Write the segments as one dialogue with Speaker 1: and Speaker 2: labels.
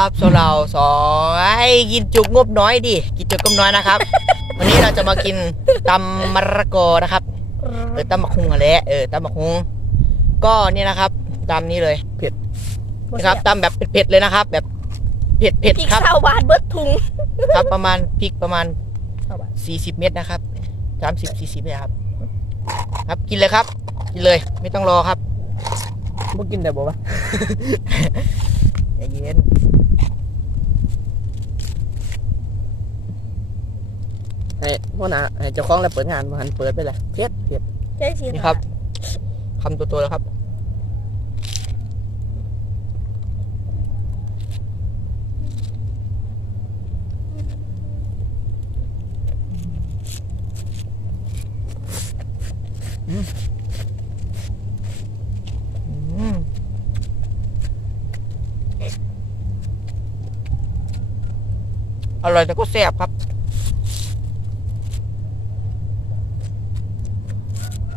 Speaker 1: ครับโซเราสองไอ้กินจุกงบน้อยดิ กินจุกงบน้อยนะครับ วันนี้เราจะมากินตำมะระกอนะครับ เออตำมะคุงอะไรเออตำมะคุง ก็นี่นะครับตำนี้เลยเผ็ดนะครับตำแบบเผ็ดๆเลยนะครับ แบบเผ็ดเผ็ด
Speaker 2: พริก
Speaker 1: ครับ
Speaker 2: เศร้าบาทเบิดทุง
Speaker 1: ครับประมาณพริกประมาณ
Speaker 2: เศร้าบาท
Speaker 1: 40เม็ดนะครับ30 40เนี่ยครับ ครับกินเลยครับ กินเลยไม่ต้องรอครับ
Speaker 3: บ่กินได้บ่วะ
Speaker 1: ใจเย็น
Speaker 3: ให้หัวหน้าให้เจ้าของแล้วเปิดงานบ่หันเปิดไปเลยเผ็ดเผ็ด
Speaker 2: ใช่สิ
Speaker 1: นี่ครับคำตัวๆแล้วครับอืมอร่อยแต่ก็แซ่บครับ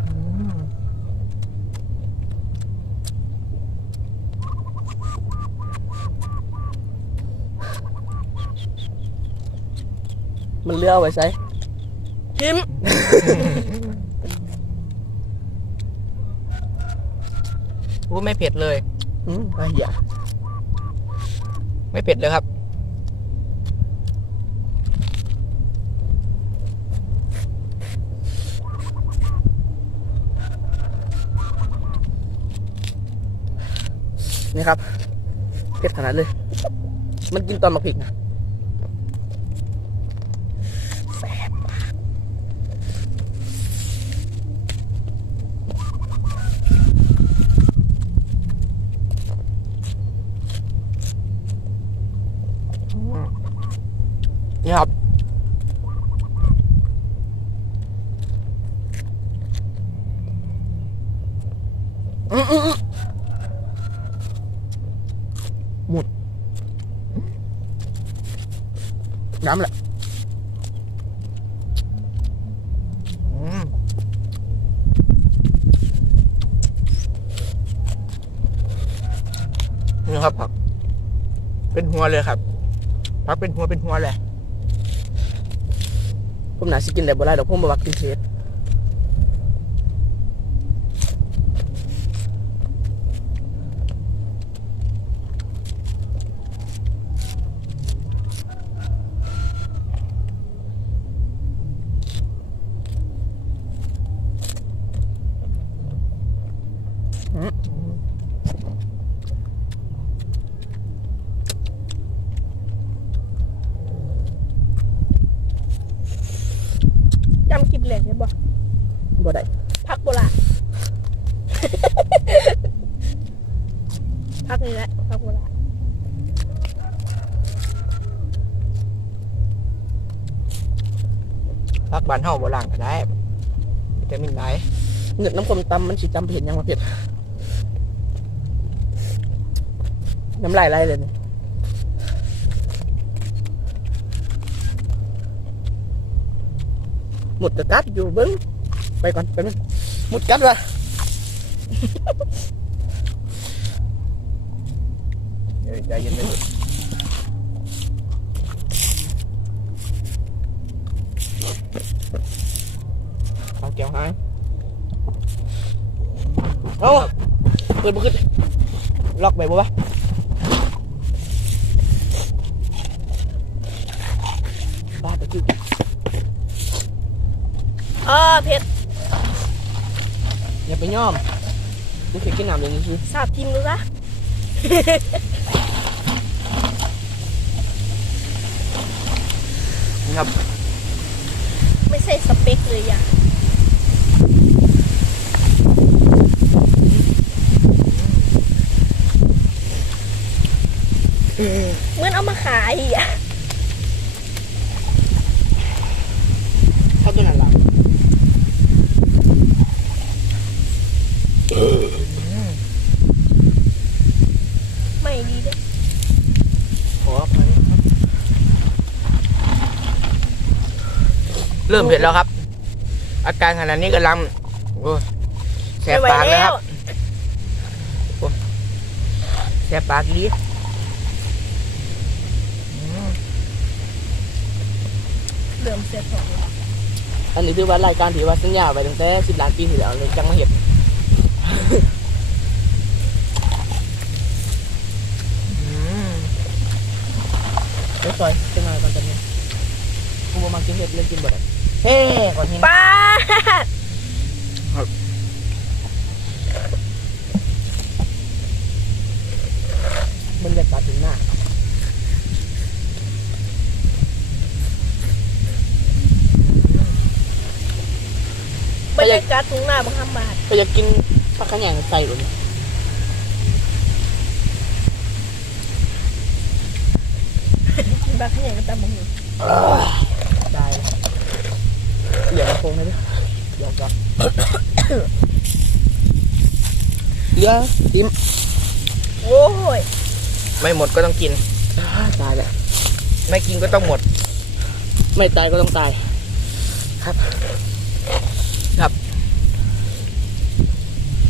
Speaker 1: อืม
Speaker 3: มันเลือไว้ใส่
Speaker 2: ชิม
Speaker 1: อู้ไม่เผ็ดเลย
Speaker 3: อืมอะอย่า
Speaker 1: ไม่เผ็ดเลยครับ
Speaker 3: นี่ครับเผ็ดขนาดเลย มันกินตอนมาพริกนะ
Speaker 1: นี่ครับ
Speaker 3: อืมอืมอืม หมดน้ำแหละ
Speaker 1: นี่ครับผัก เป็นหัวเลยครับผักเป็นหัวเป็นหัวเลย
Speaker 3: ผมน่าสิกินได้บ่ได้ดอกผมบ่มักกินเผ็ด
Speaker 2: จำคลิปแรกได้บ่
Speaker 3: บ่ได้
Speaker 2: พักโบราณพักนี่แหละพักโบราณ
Speaker 1: ผักบานเฮาโบราณก็ได้วิตามินได้
Speaker 3: เงือกน้ำคมตำมันสิจำเผ็ดยังว่าเผ็ด น้ำลายไหลเลยนี่หมดกระกัดอยู่เบิ้งไปก่อนไปบนึงหมดกัดวะ
Speaker 1: เดี๋ยวใจเย็นไปเลย
Speaker 3: เอาแก้วหายเอาเปิดบุขึ้นล็อกไปบ่วะบ้าตะกี้
Speaker 2: เออเผ็ด
Speaker 3: อย่าไปย่อมนี่เคยกินน้ำเลยนี่คือ
Speaker 2: สาบทิมดูซะ
Speaker 1: นี่ครับ
Speaker 2: ไม่ใช่สเปคเลยอะเหมือนเอามาขายอะ
Speaker 3: Ako doon na lang.
Speaker 2: ไม่ดีด้ว
Speaker 3: ยโอพอแล้ครับ
Speaker 1: เริ่มเผ็ดแล้วครับ อาการขนาดนี้กำลังโอ้ยแสบปาก
Speaker 2: แล้
Speaker 1: ครัวบแสบปากดี
Speaker 3: เริ่
Speaker 2: มเสียสองแล้ว
Speaker 3: อันนี้คือว่ารายการที่ว่าสัญญาไว้ตั้งแต่สิบล้านปีที่แล้วเลยจังมาเห็ด
Speaker 1: อืม
Speaker 3: เดี๋ยวซอยจะมาก่อนตอนนี้กูบ่มากินเห็ดเล่นกินบ่ได้เฮ้ก่อนที่
Speaker 2: ป้าด
Speaker 3: มันจะตัดถึงหน้า
Speaker 2: บรรยากาศทุ่งนาบังคับบาท
Speaker 3: ก็จะกินผักขะแหงใส่หรือ
Speaker 2: กินบาขยงกันตามบังหู
Speaker 3: ได้เหลือโค้งได้ไหมเดี๋ยวก่อนเหลือจิ้ม
Speaker 2: โว้ย
Speaker 1: ไม่หมดก็ต้องกิน
Speaker 3: ตายแล้ว
Speaker 1: ไม่กินก็ต้องหมด
Speaker 3: ไม่ตายก็ต้องตาย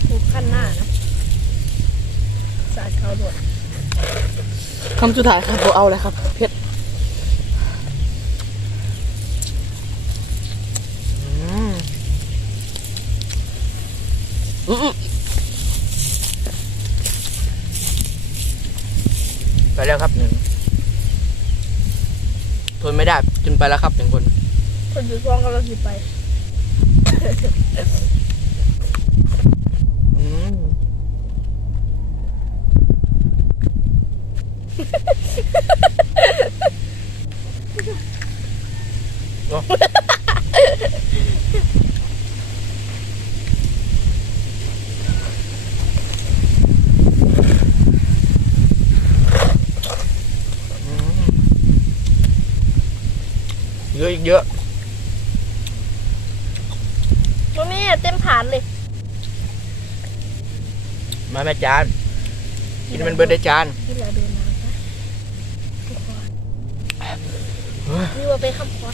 Speaker 2: ถูกขั้นหน้านะสาดเขาด้วย
Speaker 3: คำสุดท้ายครับผมเอาเลยครับเพชร
Speaker 1: อืม
Speaker 3: อื้อ
Speaker 1: ไปแล้วครับหนึ่งทนไม่ได้จนไปแล้วครับหนึ่งคน
Speaker 2: คนอยู่ซองก็เราสิไป
Speaker 1: อืมโอ้อืมเย อะอีกเยอะ
Speaker 2: ตรงนี้เต็มฐานเลย
Speaker 1: มาแม่จาน กินมันเบิร์ดได้จาน
Speaker 2: กินแล้วเดินน้ำปะทุกคนนี่ว่าไปคำขวา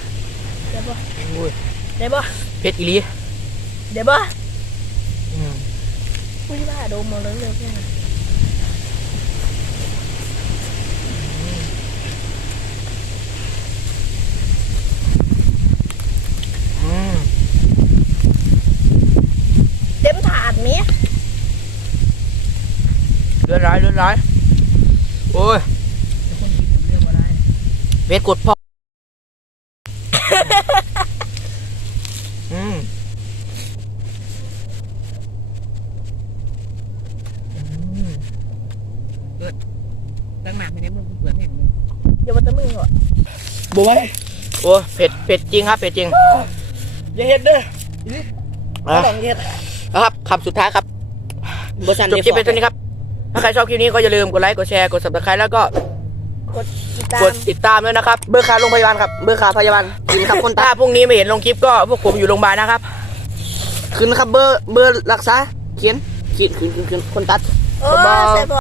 Speaker 2: เดี๋ยวบ่
Speaker 1: อุ้ย
Speaker 2: เดี๋ยวบ่
Speaker 1: เพชรอีหลี
Speaker 2: เดี๋ยวบ่
Speaker 1: อืม
Speaker 2: อุ้ยบ้าโดมมาเลยเลยแค่นั้น
Speaker 1: อืม
Speaker 2: เต็มถาดมี
Speaker 1: เลือดร้ายเลือดร้ายโอ้ยเพชรกดพ่ออืม
Speaker 3: ตั้งหนักไม่ได้มึงเปลือกแห้งมึง
Speaker 2: เดี๋ยวมันจะมึงเหรอ
Speaker 3: บ่ไว้
Speaker 1: โอ้เผ็ดเผ็ดจริงครับเผ็ดจริง
Speaker 3: อย่าเห็ดเด้อ
Speaker 1: อะ
Speaker 3: ต้องเห็ด
Speaker 1: ครับคำสุดท้ายครับ
Speaker 3: บ่สั่น
Speaker 1: จบคลิปเป็นตัวนี้ครับ ถ้าใครชอบคลิปนี้ก็อย่าลืมกดไลค์กดแชร์กด subscribe แล้วก็
Speaker 2: กดติดตาม
Speaker 1: กดติดตามด้วยนะครับ เบอร์คาโรงพยาบาลครับ
Speaker 3: เบอร์ขาพยาบาลกินครับคนตา
Speaker 1: ถ้าพรุ่งนี้ไม่เห็นลงคลิปก็พวกผมอยู่โรงพยาบาลนะครับ
Speaker 3: ขึ้นครับเบอร์เบอร์รักษาเขียนขีดขึ้นขึ้นขึ้นคนตัด
Speaker 2: เออใส่พอ